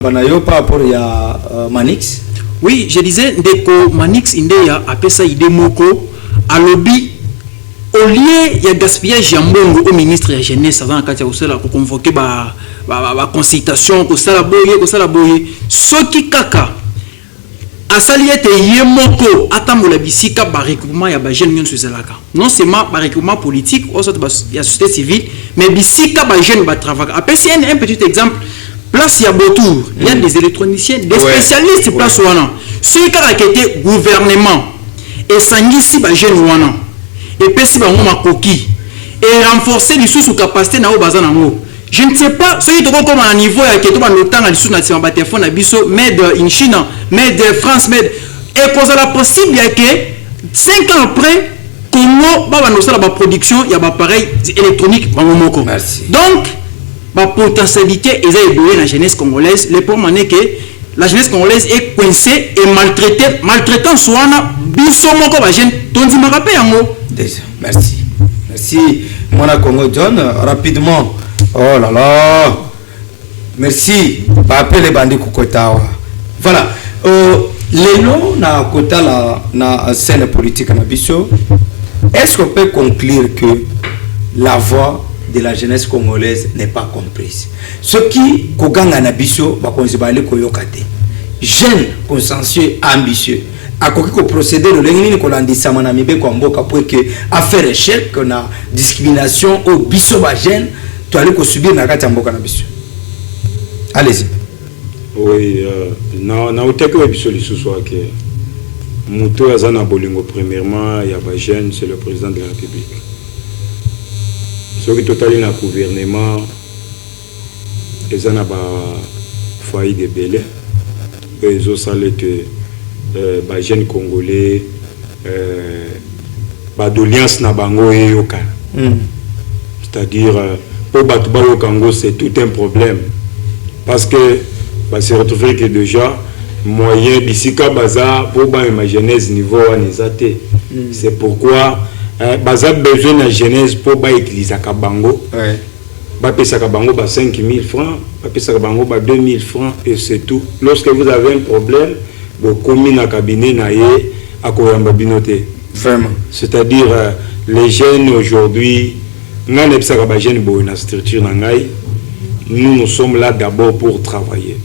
Banayo par rapport à Manix. Oui, je disais Ndeko Manix Indeya appelle ça idée moko à lobby au lieu il y a gaspillage jambongo au ministre de la jeunesse avant quand il y a pour convoquer ba consultation ko sala boye ce qui kaka asali ete yemoko atambola bisika ba regroupement ya ba jeune nyon sozelaka non seulement ba regroupement politique au sorte ya société civile mais bisika ba jeune ba travail après c'est un petit exemple. Place Yabotour, il y a des électroniciens, des spécialistes place Wana. Ceux qui ont été gouvernement et sangisi ba jeune Wana et pesi ba ngoma koki et renforcer les sous capacité na o bazana ngo. Je ne sais pas ceux qui sont comme à niveau ya keto ba lotang na sous na ba téléphone na biso made in China, made France, made et cause la possible ya que 5 ans après Congo ba no sala ba production ya ba appareil électronique ba ngomoko. Donc la potentialité est dans la jeunesse congolaise. Le problème est que la jeunesse congolaise est coincée et maltraitée. Maltraitant soit bisomoko ba jeune tondi marape yango. Déjà, merci. Merci Mona Congo John rapidement. Oh là là. Merci. Ba appeler bandi kukotawa. Voilà. Lelo na kota na scène politique na biso. Est-ce qu'on peut conclure que la voix de la jeunesse congolaise n'est pas comprise? Ce qui koganga na biso ba konzibale koyokate. Jeune consensueux ambitieux. Akoki ko procéder le lengini ko landisa mana mibe ko mboka pour que affaire échec na discrimination au biso ba jeune to aller ko subir na kati mboka na biso. Allez-y. Oui, na oteke biso lisusu ake. Muto azana bolingo premièrement ya ba jeune c'est le président de la République. Ce qui total na gouvernement les ana ba foyer de belé les autres salete ba jeunes congolais ba d'alliance na bango yoka c'est-à-dire pour battre ba yokango c'est tout un problème parce que ba se retrouver que déjà moyen bisika baza pour ba ma jeunesse niveau anisate c'est pourquoi baza besoin de jeunesse pour ba utiliser kabango ba pesa kabango ba 5000 francs ba pesa kabango ba 2000 francs et c'est tout. Lorsque vous avez un problème vous commis na cabinet na ye akoyamba binoté vraiment, c'est-à-dire les jeunes aujourd'hui nga ne pesa ba jeune bo na structure na ngai nous sommes là d'abord pour travailler.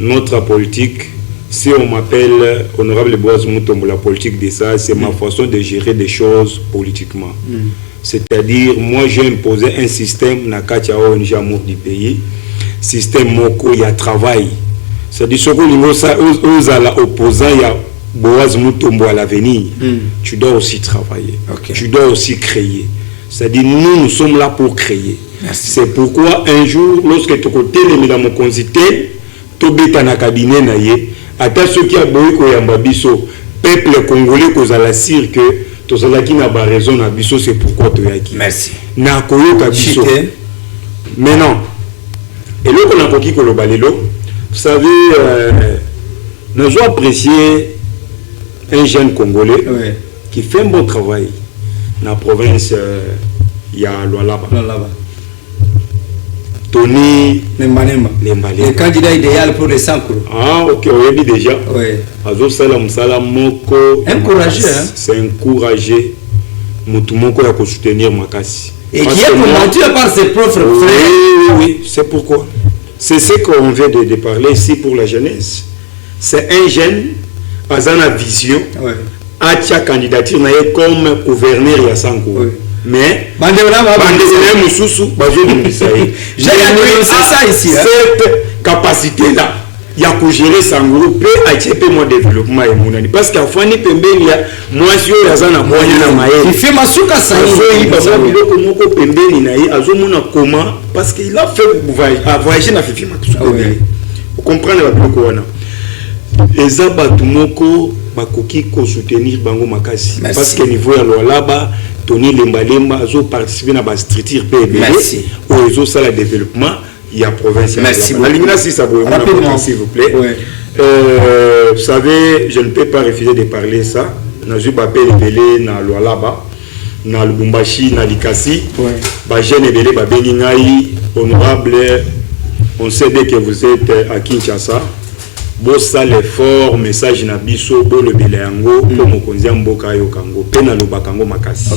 Notre politique, si on m'appelle honorable Boaz Mutombo, la politique de ça, c'est ma façon de gérer des choses politiquement. C'est-à-dire, moi j'ai imposé un système na katia ONG amour du pays, système moko il y a travail. C'est-à-dire ce que aux à opposants il y a Boaz Mutombo à l'avenir, tu dois aussi travailler, tu dois aussi créer. C'est-à-dire nous sommes là pour créer. C'est pourquoi un jour, lorsque tu côté les dans mon consité, tu bêta na cabinet na ye. Ata ceux qui a boyé koyamba biso peuple congolais kozala sire que tozala ki na ba raison na biso c'est pourquoi to yaki. Merci. Na koyoka biso. Mais non. Et là qu'on a koki koloba lelo, vous savez nous avons apprécié un jeune congolais qui fait un bon travail dans la province il y a Lualaba. Tony Lembalema. Le candidat idéal pour les Sankuru. Ah, ok, on l'a dit déjà. Oui. Azo salam salam moko. Encouragé, hein? C'est encouragé. Moutoumoko ya soutenir Makasi. Et qui est combattu par ses propres frères. Oui, c'est pourquoi. C'est ce qu'on vient de parler ici pour la jeunesse. C'est un jeune, Azana Vision, a tia candidature comme gouverneur ya Sankuru. Mais j'ai ça ici. Cette capacité là, il y a que gérer Sanguru peut attirer mon développement et mon année parce qu'à fin de pembeni ya moi je yazana moyen na maye. Il fait ma souka ça. Il parce que biloko moko pembeni na ye azomona comment parce qu'il a fait voyager na fifi masuka. Vous comprenez la biloko wana. Eza batu moko bakoki ko soutenir bango makasi parce que niveau ya Lualaba Tony Lembalema a participé à la structure PBB au réseau ça le développement il y a province. Merci. Rapidement s'il vous plaît. Vous savez, je ne peux pas refuser de parler ça. J'ai appelé Belé na Lualaba, na Lubumbashi, na Likasi. Ba jeune Belé ba beningai honorable On sait dès que vous êtes à Kinshasa, bossa l'effort, message na biso, bo le bilango, pour mokonzi mboka yo kango, pena lo bakango makasi.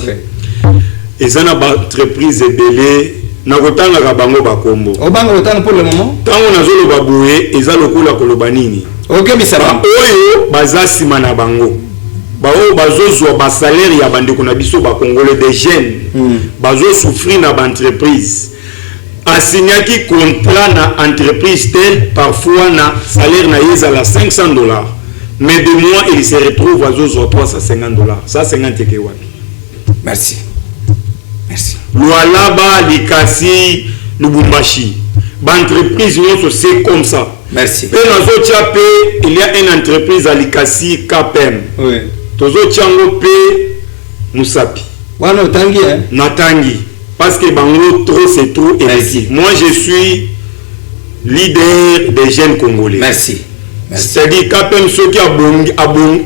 Et ça n'a pas entreprise belé, na kotanga ka bango bakombo. Au bango lotanga pour le moment. Tant on a zolo baboué, et ça lokula kolobanini. Ok, bisaba. Oyo baza sima na bango. Bao bazo zo ba salaire ya bande ko na biso ba congolais des jeunes. Bazo souffrir na ba entreprise. Asignaki contrat na entreprise telle parfois na salaire na yeza la $500, mais de mois il se retrouve à $350. Ça 50 ke wapi. Merci. Merci. Lualaba, Likasi, Lubumbashi. Ba entreprise nyonso c'est comme ça. Merci. Et dans autre pays, il y a une entreprise à Likasi KPM. Oui. Tozo Tchango P Moussapi. Wana Tangi hein. Natangi. Parce que Bango trop c'est trop électif. Moi je suis leader des jeunes congolais. Merci. C'est-à-dire KPM ceux qui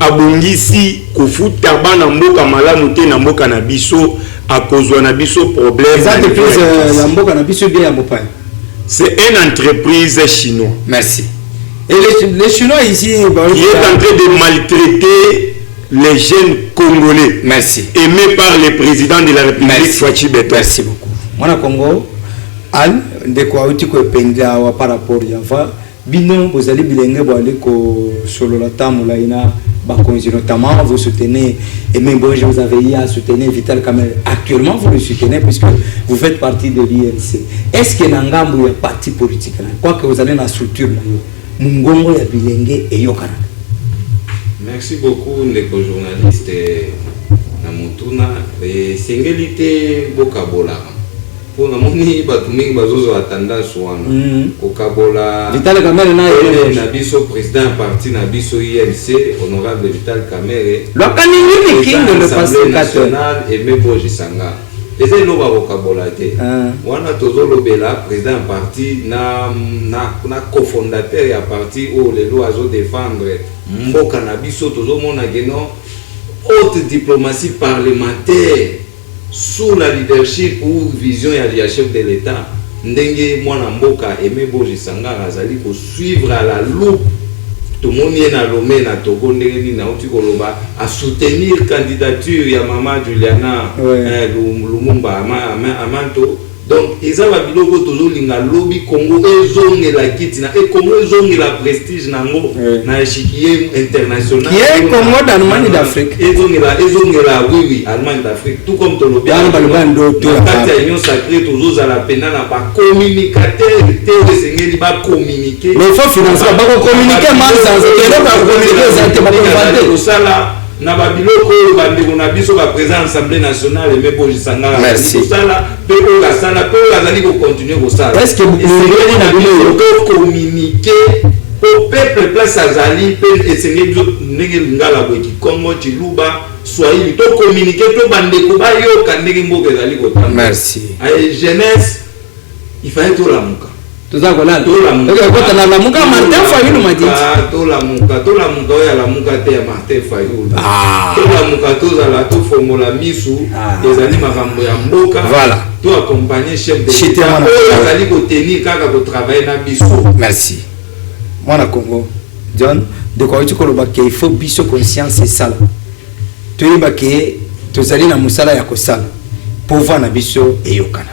abongisi kofuta bana mboka malamu te na mboka na biso à cause na biso problème. Les entreprises ya mboka na biso bien ya mopaya. C'est une entreprise chinoise. Merci. Et les Chinois ici qui est en train de maltraiter les jeunes Congolais. Merci. Aimés par le président de la République, Fachi Beton. Merci beaucoup. Moi, Congo, Anne, de quoi tu peux peindre par rapport à Yava, Bino, vous allez bilingue, vous allez sur la table, notamment, vous soutenez, et même vous avez eu à soutenir Vital Kamerhe. Actuellement, vous le soutenez puisque vous faites partie de l'INC. Est-ce que Nangambo est un parti politique? Quoi que vous allez dans la structure, Mungongo, ya bilingue et Yokana. Merci beaucoup, ndeko journaliste Namutuna. Singélité Bokabola. Pour la moni, Batuming Bazozo a tendance à Bokabola. Vital Kamerhe Nabiso, président parti Nabiso IMC, honorable Vital Kamerhe. Le king de l'Assemblée nationale et Mebo Jisanga. Et c'est le Bokabola. Wana Tozolo Bela, président parti, na cofondateur et à parti où les lois ont défendre. Mboka na biso tozomona geno haute diplomatie parlementaire sous la leadership ou vision ya chef de l'État ndenge mwana mboka Aimé Boji Sangara azali ko suivre à la loupe tout monde na Lomé na Togo ndenge ni na uti koloba à soutenir candidature ya mama Juliana Lumumba Amanto. Donc, ils ont dit que lobby Congo est la kiti et Congo est la prestige na échiquier international. Qui est Congo d'Allemagne d'Afrique. Ils ont la oui Allemagne d'Afrique. Tout comme le lobby. L'union sacrée tous à la peine n'a pas communicateur. Il va communiquer. Mais il faut financer. Pas communiquer mal sans communiquer. Na babiloko bandeko na biso ba président assemblée nationale mais Boji Sangara merci sala pe o la sala pe o azali ko continuer ko sala est-ce que vous pouvez communiquer au peuple place azali pe esengeli ndenge ngala bo ki Congo Chiluba Swahili to communiquer to bandeko ba yo ka ndenge mboka ezali ko tanga merci ay jeunesse il fallait to la muka toza kolala kota na lamuka Martin Fayulu maditi to la muka ya la muka te ya Martin Fayulu to la muka toza la to formola misu ezali makambo ya mboka voilà to accompagner chef de l'État ezali ko tenir kaka ko travailler na biso merci mwana Congo John de quoi tu koloba ke il faut biso conscience c'est ça to yeba ke tozali na musala ya kosala pouvoir na biso eyokana.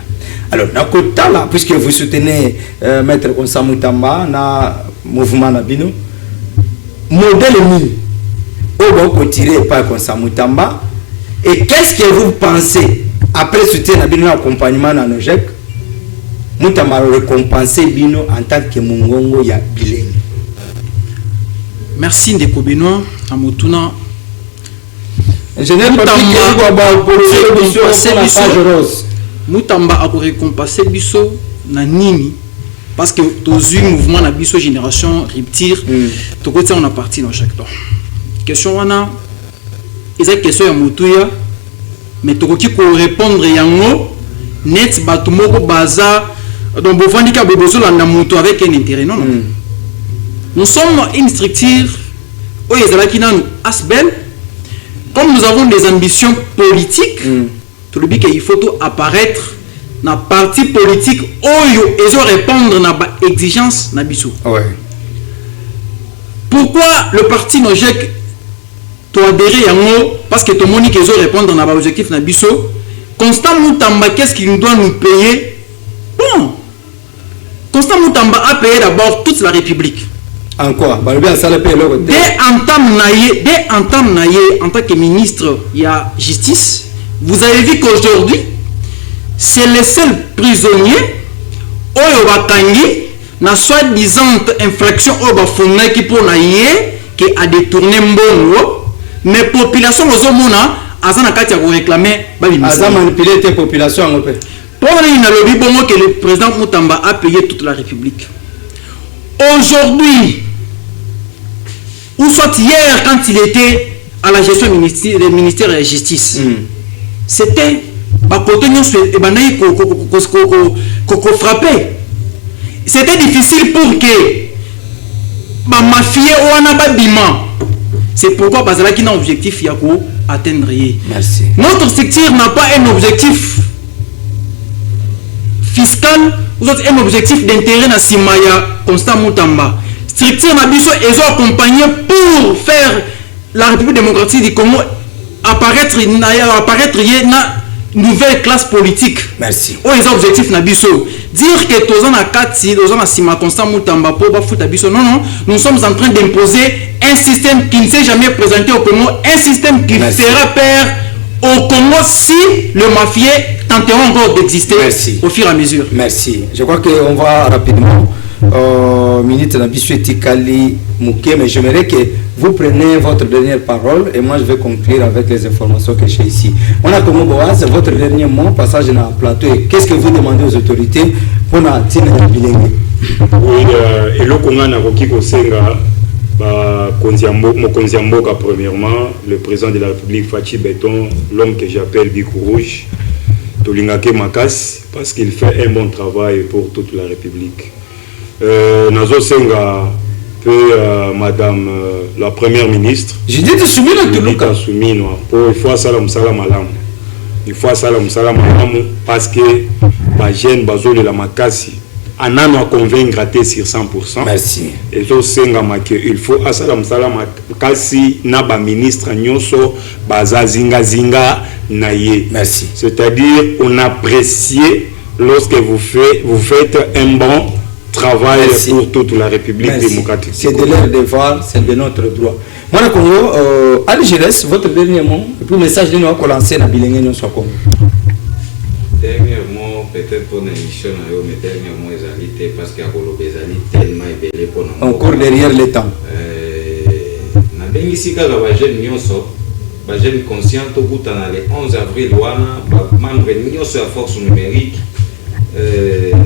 Alors, là, puisque vous soutenez Maître Constant Moutamba, na mouvement Nabino, modèle mi, on va tirer par Constant Moutamba. Et qu'est-ce que vous pensez après soutenir Nabino accompagnement dans nos GEC? Moutamba récompenser Bino en tant que Mungongo ya bilingue. Merci Ndeko Benoît Amotuna. Je n'ai pas dit que Moutamba a récompensé biso na nini parce que tozu mouvement na biso génération rupture to côté on a parti dans chaque temps question wana eza question ya mutuya mais to ko répondre yango net batu moko baza donc bofandika bobozo la mutu avec un intérêt non nous sommes une structure où ezalaki nanu asbel comme nous avons des ambitions politiques tout le but qu'il faut tout apparaître na parti politique oyo ezo répondre na ba exigence na biso. Ouais. Pourquoi le parti Nojek to adhérer yango parce que tout moni ezo répondre na ba objectif na biso. Constant Moutamba, qu'est-ce qu'il nous doit nous payer? Bon. Constant Moutamba a payé d'abord toute la République. En quoi? Dès entame naïe en tant que ministre il y a justice, vous avez vu qu'aujourd'hui c'est le seul prisonnier oyo bakangi na soi-disant infraction oyo bafunaki pour naïe qui a détourné mbongo, mais population ozomona azana kati ya réclamer Aza manipuler tes populations en paix. Pour le bon que le président Moutamba a payé toute la République. Aujourd'hui, ou soit hier quand il était à la gestion du ministère de la Justice, c'était frappé. C'était difficile pour que ma mafia ou un c'est pourquoi parce qu'il y a un objectif à atteindre. Merci. Notre structure n'a pas un objectif fiscal ou un objectif d'intérêt na simaya Constant Moutamba. Structure na biso est accompagné pour faire la République démocratique du Congo apparaître na nouvelle classe politique. Merci. Oh, les objectifs na biso. Dire que tous na kati, tous na sima Constant Moutamba pour ba fouta biso. Non, non, nous sommes en train d'imposer un système qui ne s'est jamais présenté au Congo, un système qui fera peur au Congo si le mafieux tenteront encore d'exister au fur et à mesure. Merci. Je crois qu'on va rapidement ministre Nabissu Tikali Mouké, mais j'aimerais que vous preniez votre dernière parole et moi je vais conclure avec les informations que j'ai ici. On a comme Boaz, votre dernier mot, passage dans le plateau, et qu'est-ce que vous demandez aux autorités pour la Tina Bilingue? Oui, et le Congo n'a pas Senga, Mokonziamboka premièrement, le président de la République Fachi Beton, l'homme que j'appelle Bikou Rouge, Tolingake Makas, parce qu'il fait un bon travail pour toute la République. Nazo Senga, Madame la Première ministre. J'ai dit de soumis le Toulouka. Il faut salam salam alam. Il faut salam salam alam parce que les jeunes bazoli la makasi. Anano a convaincre sur 100%. Merci. Et zo Senga make il faut salam salam makasi na ba ministre nyonso baza zinga zinga naye. Merci. C'est-à-dire on apprécie lorsque vous faites un bon travail pour toute la République démocratique. C'est de leur devoir, c'est de notre droit. Moi, le Congo, Algérie, votre dernier mot, et puis le message de nous a lancé dans le Bilingue, nous sommes dernier mot, peut-être pour l'émission, mais dernier mot, c'est parce qu'il y a tellement ébélé pour nous. On court derrière le temps. Ici, quand les jeunes conscients, le 11 avril, membre de la force numérique,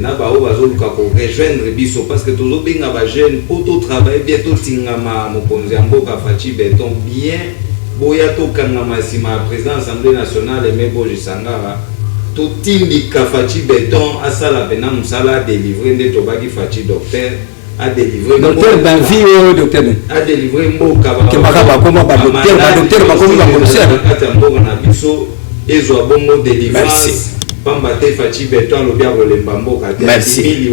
na ba o bazoluka ko rejoindre biso parce que toujours binga ba jeune pour tout travail bientôt tingama mokonzi mboka Fachi Beton bien boya to kangama sima président assemblée nationale mais boje sangara to timbika Fachi Beton asala bena musala délivrer de tobaki Fachi docteur a délivrer docteur Bavi docteur a délivrer mboka ke makaba koma ba docteur ba koma ba commissaire kata mboka na biso ezo bongo délivrance. Merci.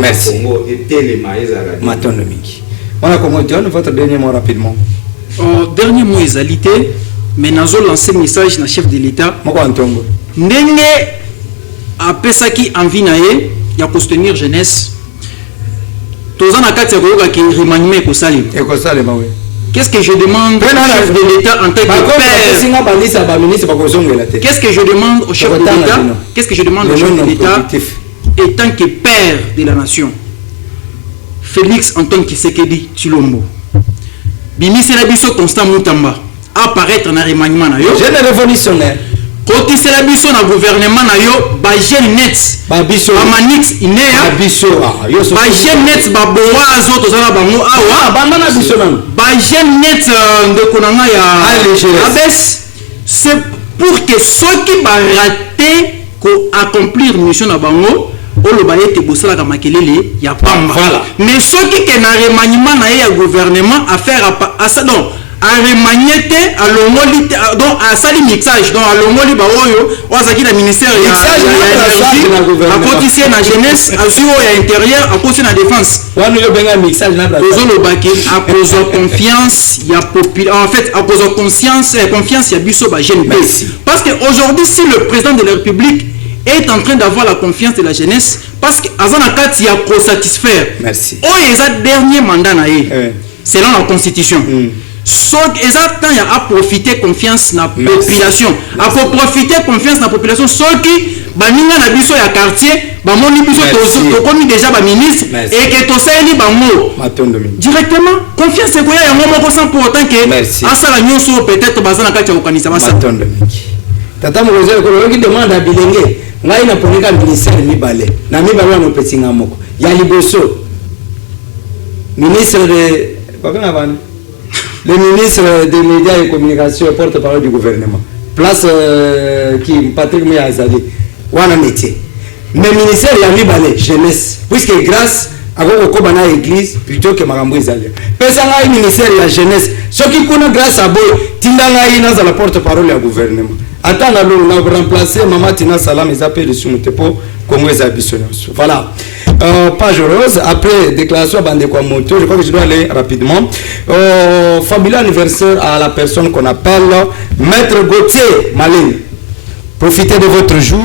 Merci. On a comment John, votre dernier mot rapidement. Dernier mot égalité, mais nous avons lancé un message na chef de l'État. Ndenge a pesaki envie naé ya soutenir jeunesse. Tozan na kati ya koyoka ki remaniement ko salim. Et ko salim oui. Qu'est-ce que je demande au chef de l'État en tant que père? Qu'est-ce que je demande au chef de l'État? Qu'est-ce que je demande au chef de l'État en tant que père de la nation? Félix Antoine Tshisekedi Tshilombo. Bimi Selabiso Constant Moutamba. Apparaître dans le remaniement. Jeune révolutionnaire. Côté Selabiso dans le gouvernement, ba jeune net. Babiso. Manix Inea. Babiso. Ba jeune net ba boazo tozala bango awa. Bandana biso nan. Ba jeune net de konanga ya abes. C'est pour que ceux qui ba raté ko accomplir mission na bango o lo ba yete bosala ka makelele ya pamba. Voilà. Mais ceux qui ke na remaniement na ya gouvernement affaire à ça donc a remanié à l'ongoli donc à sali mixage donc à l'ongoli ba oyo ozaki na ministère ya énergie à côté na jeunesse à sur ya intérieur à côté na défense wana yo benga mixage na besoin le baki à cause de confiance il y a en fait à cause de confiance il y a biso ba jeune parce que aujourd'hui si le président de la République est en train d'avoir la confiance de la jeunesse parce que Azana Kat y a pour satisfaire. Merci. Oh, il y a dernier mandat selon la constitution. So, exactement, il y a à profiter confiance na population. À profiter confiance na population. Ce qui, baninga na biso ya quartier, ba moni biso to komi déjà ba ministre et que to sali ba mo. Directement, confiance c'est quoi ya mo sans pour autant que asala nyonso peut-être bazana Kat ya okanisa basa. Tata Mokozo ko qui demande à Bilenge ngai na ponika ministère mibale na mibale wana petinga moko ya liboso ministre de le ministre des médias et communication porte-parole du gouvernement place qui Patrick Mouyazali wana métier mais ministère ya mibale jeunesse puisque grâce à la église plutôt que makambo ezali pesa ngai ministère ya jeunesse soki kuna grâce à boy tindanga ina za la porte-parole du gouvernement. Attends, on a remplacé Maman Tina Salam et appelé sur mon tepo comme les habitués. Voilà. Page rose. Après déclaration Bandekwa Moto, je crois que je dois aller rapidement. Fabuleux anniversaire à la personne qu'on appelle Maître Gauthier Malin. Profitez de votre jour.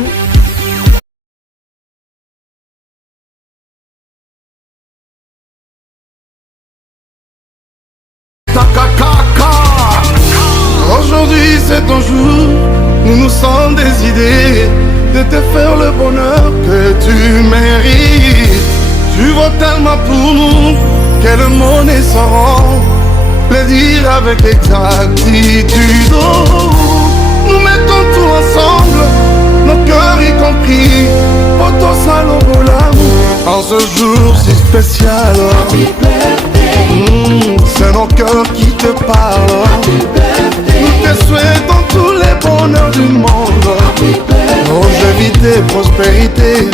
Aujourd'hui c'est ton jour. Nous nous sommes des idées de te faire le bonheur que tu mérites. Tu vaux tellement pour nous que le monde est sans rang. Plaisir avec exactitude. Nous mettons tout ensemble, nos cœurs y compris. Auto salon l'amour en ce jour si spécial. C'est nos cœurs qui te parlent. Nous te souhaitons tous les bonheurs du monde. Longévité, prospérité.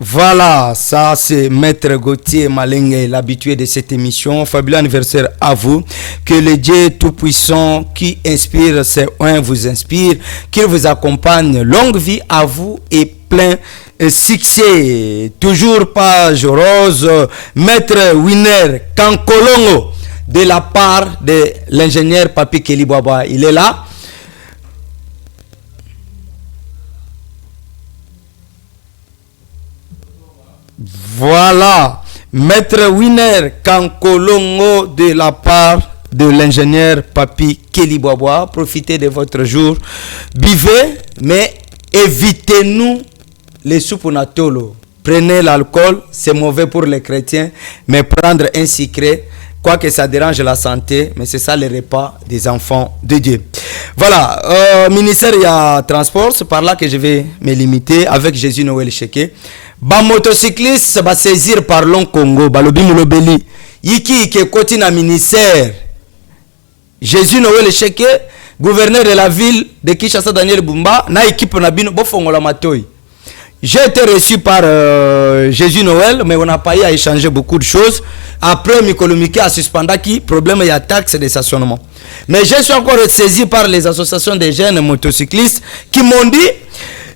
Voilà, ça c'est Maître Gauthier Malenge, l'habitué de cette émission. Fabuleux anniversaire à vous. Que le Dieu Tout-Puissant qui inspire ses oins vous inspire. Qu'il vous accompagne. Longue vie à vous et plein succès. Toujours page rose. Maître Winner Kankolongo de la part de l'ingénieur Papi Kelly Baba. Il est là. Voilà, Maître Winner Kankolongo de la part de l'ingénieur Papi Kelly Bois. Profitez de votre jour. Buvez, mais évitez-nous les soupes natolo. Prenez l'alcool, c'est mauvais pour les chrétiens, mais prendre un sucré, quoique ça dérange la santé, mais c'est ça le repas des enfants de Dieu. Voilà, ministère il y a transport, c'est par là que je vais me limiter avec Jésus Noël Cheke. Ba motocycliste va saisir par long Congo, balobi mulobeli. Yiki ke koti na ministère. Jésus Noël Cheke, gouverneur de la ville de Kinshasa Daniel Bumba, na équipe na bino bofongola matoi. J'ai été reçu par Jésus Noël, mais on n'a pas eu à échanger beaucoup de choses. Après, Mikolomike a suspendu qui problème il y a taxe de stationnement. Mais je suis encore saisi par les associations des jeunes motocyclistes qui m'ont dit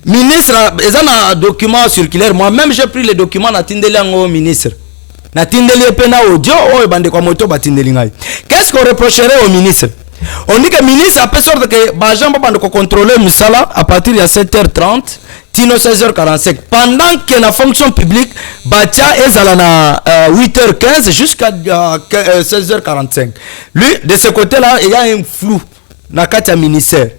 ministre, ils ont un document circulaire. Moi-même, j'ai pris les documents au ministre. Qu'est-ce qu'on reprocherait au ministre? On dit que le ministre a fait sorte que les gens vont contrôler le salaire à partir de 7h30, tino 16h45. Pendant que la fonction publique, Batia est à 8h15 jusqu'à 16h45. Lui, de ce côté-là, il y a un flou dans le ministère.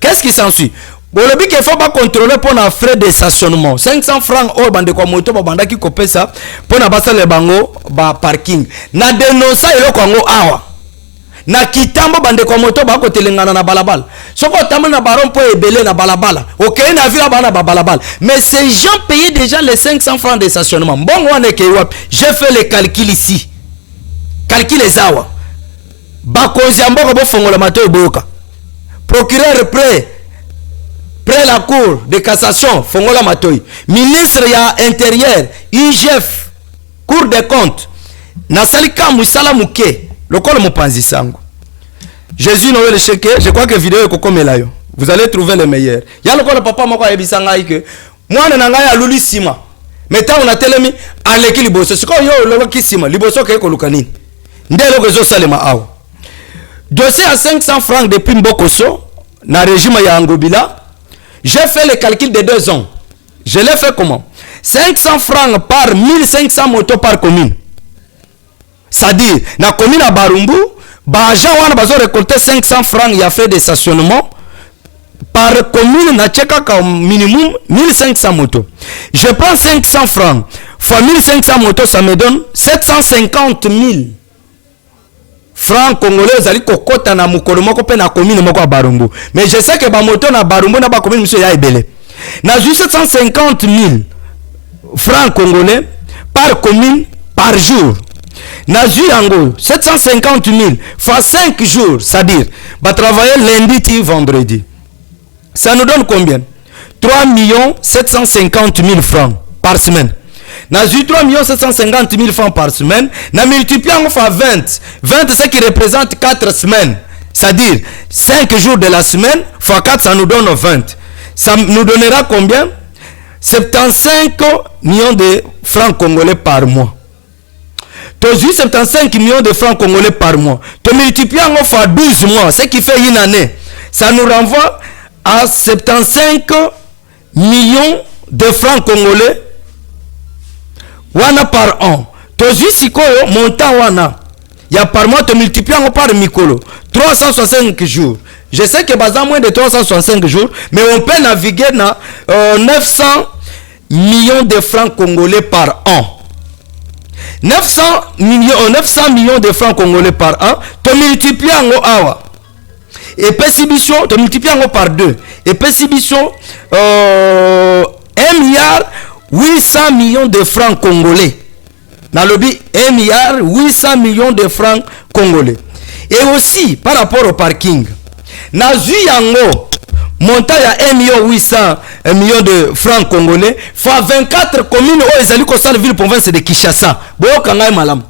Qu'est-ce qui s'ensuit? Bon, le but qu'il faut pas contrôler pour un frais de stationnement. 500 francs au bande kwa moto ba banda ki kopesa pour na basa le bango ba parking. Na dénoncer le kongo awa. Na kitambo bande kwa moto ba ko telengana na balabala. Soko tambo na baron po ebele na balabala. OK na vila bana ba balabala. Mais ces gens payaient déjà les 500 francs de stationnement. Bon wane ke wap. J'ai fait les calculs ici. Calcul les awa. Ba kozi amboko bo fongola mato boka. Procureur près la cour de cassation, Fongola Matoy, ministre ya intérieur, IGF, cour des comptes, nasalika musala muke lokolo mopanzi sango. Jésus Noël Cheke, je crois que vidéo est comme là. Vous allez trouver le meilleur. Ya lokolo papa moko yebisanga que moi na ngai aluli sima. Meta on a telemi aleki liboso. Siko yo loki sima liboso ke ko lukanini. Ndelo kezo salema awo. Dossier à 500 francs depuis Mbokoso na régime ya Angobila. J'ai fait le calcul de 2 ans. Je l'ai fait comment? 500 francs par 1500 motos par commune. C'est-à-dire, dans la commune à Barumbu, Bajan wana bazo récolter 500 francs, il y a fait des stationnements. Par commune, na tcheka minimum 1500 motos. Je prends 500 francs fois 1500 motos, ça me donne 750 000 francs congolais. Zali kokota na mukolo moko pe na commune moko à Barumbu. Mais je sais que ba moto na Barumbu na ba commune monsieur ya ebele. Na juste 750 000 francs congolais par commune par jour. Nazu yango 750 000 fois 5 jours, c'est-à-dire va travailler lundi et vendredi. Ça nous donne combien? 3 750 000 francs par semaine. Nazu 3 750 000 francs par semaine. Na multiplié en fois 20. 20 c'est ce qui représente 4 semaines. C'est-à-dire 5 jours de la semaine fois 4 ça nous donne 20. Ça nous donnera combien? 75 millions de francs congolais par mois. Tu as 75 millions de francs congolais par mois. Tu multiplies en fois 12 mois, ce qui fait une année. Ça nous renvoie à 75 millions de francs congolais wana par an. Tu as sikoyo montant wana. Il y a par mois, tu multiplies en par mikolo. 365 jours. Je sais que bazan moins de 365 jours, mais on peut naviguer dans 900 millions de francs congolais par an. 900 millions de francs congolais par an, tu multiplies en awa. Et pécibition, tu multiplies en par 2. Et pécibition, 1 milliard 800 millions de francs congolais. Dans le but, 1 milliard 800 millions de francs congolais. Et aussi, par rapport au parking, Nazu yango, montant à 1 800 millions de francs congolais, fois 24 communes où ils allaient construire la ville province de Kinshasa. Boyokangai malam.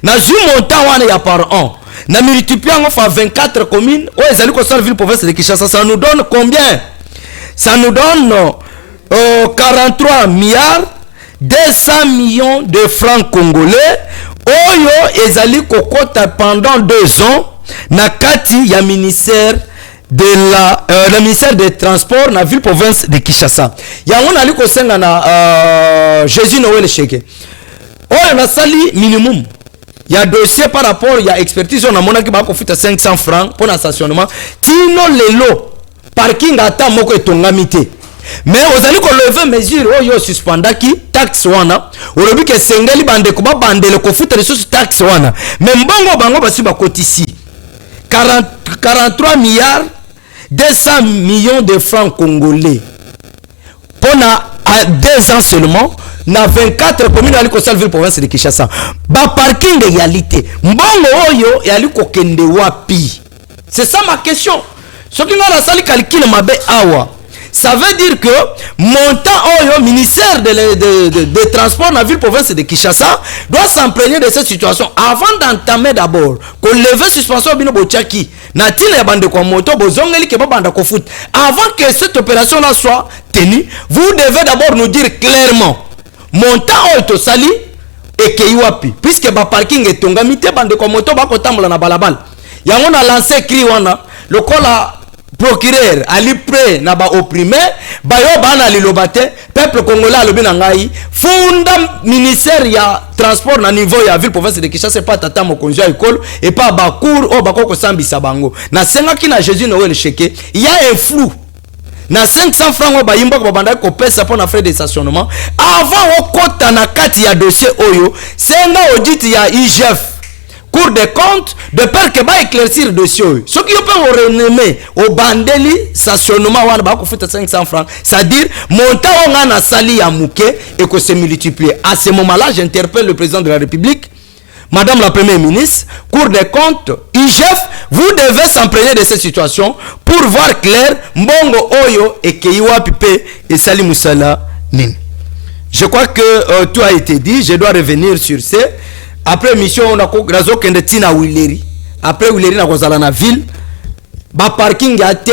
Nazu montant wana ya par an. Na multipliant fois 24 communes où ils allaient construire la ville province de Kinshasa. Ça nous donne combien? Ça nous donne 43 milliards 200 millions de francs congolais. Oyo ils allaient kokota pendant 2 ans. Na kati ya ministère de le ministère des Transports na ville province de Kinshasa. Yango nali ko senga na Jésus Noël Cheke. Oyo na sali minimum. Il y a dossier par rapport, il y a expertise on a monaki ba ko fita 500 francs pour un stationnement. Tino lelo parking ata moko etongamite. Mais aux allez ko lever mesure oyo suspendaki taxe wana. Olobi ke sengeli bande ko ba bandele ko futa ressources taxe wana. Mais mbongo bango basi ba kotisi 43 milliards 200 millions de francs congolais. Pendant 2 ans seulement, na 24 communes à l'Écossal ville province de Kinshasa. Ba parking de réalité. Mbongo oyo ya liko kende wapi? C'est ça ma question. Ce qui n'a la salle calcul mabe awa. Ça veut dire que montant oyo ministère de transport dans la ville province de Kinshasa doit s'imprégner de cette situation avant d'entamer d'abord qu'on leve suspension bino bochaki na tine ya bande kwa moto bozongeli ke banda ko foot. Avant que cette opération là soit tenue, vous devez d'abord nous dire clairement montant oyo to sali et ke wapi, puisque ba parking etongamite bande kwa moto ba ko tambola na balabala. Yango na lancer cri wana lokola procureur ali prêt na ba opprimé ba yo bana lilobate peuple congolais alobi na ngai funda ministère ya transport na niveau ya ville province de Kinshasa c'est pas tata mokonzi ya école et pas ba cour o ba ko sambisa bango na senga ki na Jésus Noël Cheke il y a un flou na 500 francs o ba yimba ko banda ko pesa pour na frais de stationnement avant o kota na kati ya dossier oyo senga audit ya IGF Cour des comptes de peur que va éclaircir le dossier. Ce qui peut renommer au bandeli stationnement wana ba ko futa 500 francs, c'est-à-dire montant on a sali ya mouké et que se multiplier. À ce moment-là, j'interpelle le président de la République, Madame la Première ministre, Cour des comptes, IGF, vous devez s'imprégner de cette situation pour voir clair mbongo oyo et keiwa pipe et sali musala nini. Je crois que tout a été dit, je dois revenir sur ce. après mission on a razo kende tina Wileri après Wileri na kozala na ville ba parking ya te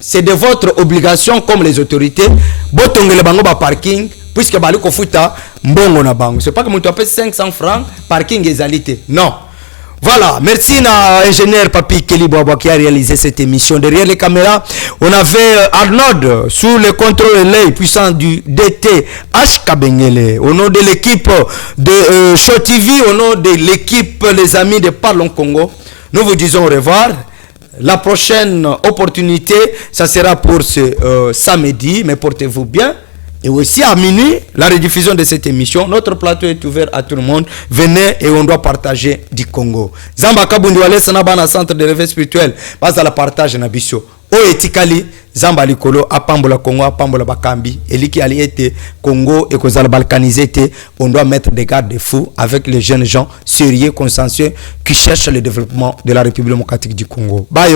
c'est de votre obligation comme les autorités botongele bango ba parking puisque bali kofuta mbongo na bango c'est pas que mutu appelle 500 francs parking ezalité non. Voilà, merci à ingénieur Papi Kelly Boabo qui a réalisé cette émission. Derrière les caméras, on avait Arnaud sous le contrôle et l'œil puissant du DT H Kabengele. Au nom de l'équipe de Show TV, au nom de l'équipe les amis de Parlons Congo, nous vous disons au revoir. La prochaine opportunité, ça sera pour ce samedi, mais portez-vous bien. Et aussi à minuit, la rediffusion de cette émission. Notre plateau est ouvert à tout le monde. Venez et on doit partager du Congo. Zamba Kabundi Wale Sanabana centre de réveil spirituel. Base à la partage Nabiso. O etikali Zamba Likolo apambola Congo apambola Bakambi. Eliki ali ete Congo et kozala balkanisé. On doit mettre des garde-fous avec les jeunes gens sérieux, consciencieux qui cherchent le développement de la République démocratique du Congo. Bye.